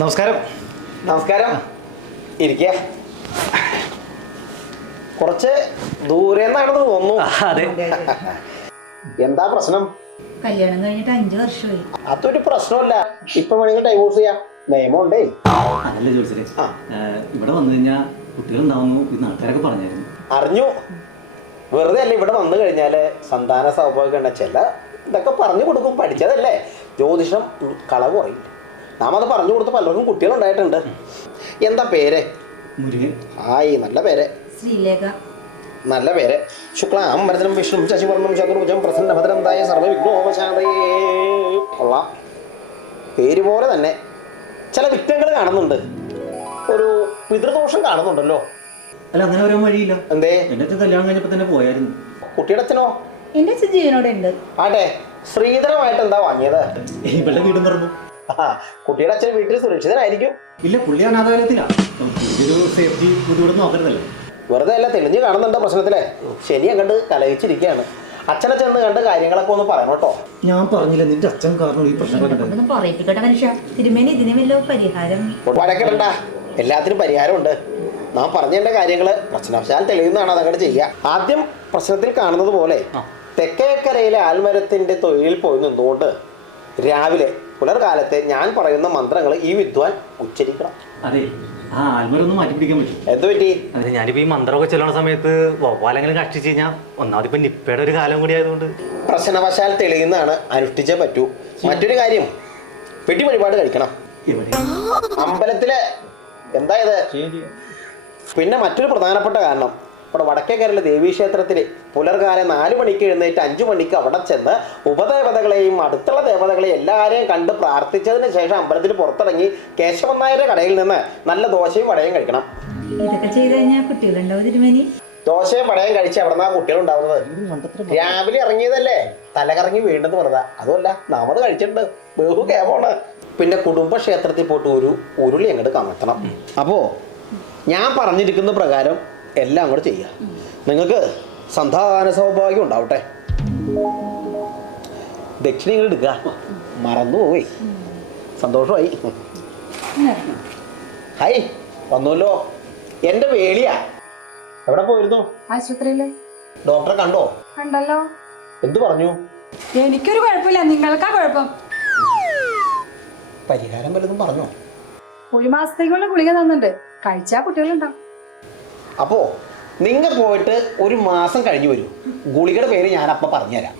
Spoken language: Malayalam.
നമസ്കാരം. നമസ്കാരം. ഇരിക്കുക. കുറച്ച് ദൂരെ നിന്നാണെന്ന് തോന്നുന്നു. അതെ. എന്താ പ്രശ്നം? കല്യാണം കഴിഞ്ഞിട്ട് 5 വർഷമായി. അതൊരു പ്രശ്നമല്ല. ഇപ്പൊ വേണമെങ്കിൽ ഡൈവോഴ്സ് ചെയ്യാം. നിയമമുണ്ടേ. അതല്ല ജോത്സരെ, ഇവിടെ വന്നു കഴിഞ്ഞാൽ കുട്ടികളുണ്ടാവുന്നു ഈ നാട്ടുകാരൊക്കെ പറഞ്ഞായിരുന്നു. അറിഞ്ഞു. വെറുതെ അല്ല, ഇവിടെ വന്നു കഴിഞ്ഞാല് സന്താന സൗഭാഗ്യം ചില ഇതൊക്കെ പറഞ്ഞു കൊടുക്കും. പഠിച്ചതല്ലേ. ജ്യോതിഷം കളവ് കുറയും. നാം അത് പറഞ്ഞു കൊടുത്ത് പലർക്കും കുട്ടികളുണ്ടായിട്ടുണ്ട്. എന്താ പേര്? മുരുകൻ. ആയി, നല്ല പേര്. ശ്രീലേഖ. നല്ല പേര്. ശുക്ലാം ഭരതനം വിഷ്ണു ശശിവർണം ചതുർഭുജം പ്രസന്നഭദ്രന്തായ സർവവിഘ്നോപശാന്തയേ. കൊള്ളാം. പേര് പോലെ തന്നെ ചില വിറ്റങ്ങൾ കാണുന്നുണ്ട്. ഒരു പിതൃദോഷം കാണുന്നുണ്ടല്ലോ. അല്ല, അങ്ങനെ വരാൻ വഴിയില്ല. എന്തേ? എന്റെ അച്ഛൻ കല്യാണം കഴിഞ്ഞപ്പോ തന്നെ പോയായിരുന്നു. കുട്ടിയുടെ അച്ഛനോ? എന്റെ അച്ഛൻ ജീവനോടെ ഉണ്ട്. ആട്ടെ, ശ്രീധരമായിട്ട് എന്താ വാങ്ങിയത്? ഇവിടെ വീടും തുറന്നു. കുട്ടിയുടെ അച്ഛൻ വീട്ടിൽ സുരക്ഷിതനായിരിക്കും. ഇല്ല, പുള്ളി അനാഥാലയത്തിലാണ്. ഒരു സേഫ്റ്റി ബുദ്ധിമുട്ട് നോക്കരുതല്ലോ. വെറുതെ അല്ല, തെളിഞ്ഞ് കാണുന്നുണ്ട് പ്രശ്നത്തിലെ. ശനി അങ്ങോട്ട് കലഹിച്ചിരിക്കുകയാണ്. അച്ഛനെ ചെന്ന് കണ്ട് കാര്യങ്ങളൊക്കെ ഒന്ന് പറയണം കേട്ടോ. ഞാൻ പറഞ്ഞില്ല, നിന്റെ അച്ഛൻ കാരണം ഈ പ്രശ്നങ്ങളൊക്കെ. പറയിപ്പിക്കട്ടെ മനുഷ്യ. തിരുമേനി ഇതിന് വല്ല പരിഹാരം? വഴക്കിടണ്ട, എല്ലാത്തിനും പരിഹാരമുണ്ട്. നാം പറഞ്ഞതിന്റെ കാര്യങ്ങള് പ്രശ്നവശാൽ തെളിയുന്നതാണ്. അതങ്ങോട്ട് ചെയ്യുക. ആദ്യം പ്രശ്നത്തിൽ കാണുന്നത് പോലെ തെക്കേക്കരയിലെ ആൽമരത്തിന്റെ തൊഴിലിൽ പോയി നിന്നുകൊണ്ട് രാവിലെ പുലർകാലത്തെ ഞാൻ പറയുന്ന മന്ത്രങ്ങൾ ഈ വിദ്വാൻ ഉച്ചരിക്കണം. അതെ, ആ ആൽമരൊന്നും മാറ്റി പിടിക്കാൻ പറ്റും. എന്ത് പറ്റി? അതെ, ഞാനിപ്പോ ഈ മന്ത്രമൊക്കെ ചെല്ലുന്ന സമയത്ത് വവ്വാലെങ്കിലും കഷ്ടിച്ച് കഴിഞ്ഞാൽ ഒന്നാമതിപ്പോ നിപ്പയുടെ ഒരു കാലം കൂടി ആയതുകൊണ്ട് പ്രശ്നവശാൽ തെളിയുന്നതാണ്. അനുഷ്ഠിച്ചേ പറ്റൂ. മറ്റൊരു കാര്യം, വെടി വഴിപാട് കഴിക്കണം അമ്പലത്തില്. എന്തായത്? പിന്നെ മറ്റൊരു പ്രധാനപ്പെട്ട കാരണം, ഇവിടെ വടക്കേക്കരയിലെ ദേവീക്ഷേത്രത്തിൽ പുലർകാലം 4 മണിക്ക് എഴുന്നേറ്റ് 5 മണിക്ക് അവിടെ ചെന്ന് ഉപദേവതകളെയും അടുത്തുള്ള ദേവതകളെയും എല്ലാവരെയും കണ്ട് പ്രാർത്ഥിച്ചതിന് ശേഷം അമ്പലത്തിൽ പുറത്തിറങ്ങി കേശവൻ നായരുടെ കടയിൽ നിന്ന് നല്ല ദോശയും വടയും കഴിക്കണം. ഇതൊക്കെ ചെയ്ത് കഴിഞ്ഞാൽ കുട്ടികളുണ്ടാവും തിരുമേനി? ദോശയും വടയും കഴിച്ച് എവിടെ നിന്നാ കുട്ടികളുണ്ടാവുന്നത്? രാവിലെ ഇറങ്ങിയതല്ലേ, തലകറങ്ങി വീണ്ടും വെറുതെ. അതുമല്ല, നാം അത് കഴിച്ചിട്ടുണ്ട്. ബഹു കേമാണ്. പിന്നെ കുടുംബക്ഷേത്രത്തിൽ പോയിട്ട് ഒരു ഉരുളി അങ്ങോട്ട് കമഴ്ത്തണം. അപ്പോൾ ഞാൻ പറഞ്ഞിരിക്കുന്ന പ്രകാരം എല്ലാം അങ്ങോട്ട് ചെയ്യുക. നിങ്ങൾക്ക് സന്താന സൗഭാഗ്യം ഉണ്ടാവട്ടെ. ദക്ഷിണ ഇങ്ങോട്ട് എടുക്കുക. മറന്നുപോയി. സന്തോഷമായി. ഹൈ, വന്നല്ലോ. എൻ്റെ വേളിയാ. എവിടെ പോയിരുന്നു? ആശുപത്രിയില്. ഡോക്ടറെ കണ്ടോ? കണ്ടല്ലോ. എന്തു പറഞ്ഞു? എനിക്കൊരു കുഴപ്പമില്ല, നിങ്ങൾക്കാ കുഴപ്പം. പരിഹാരം വല്ലതും പറഞ്ഞോ? 1 മാസത്തേക്കുള്ള ഗുളിക തന്നിട്ടുണ്ട്, കഴിച്ചാ കുട്ടികളുണ്ടാവും. അപ്പോ നിങ്ങൾ പോയിട്ട് 1 മാസം കഴിഞ്ഞ് വരൂ. ഗുളികയുടെ പേര് ഞാൻ അപ്പം പറഞ്ഞുതരാം.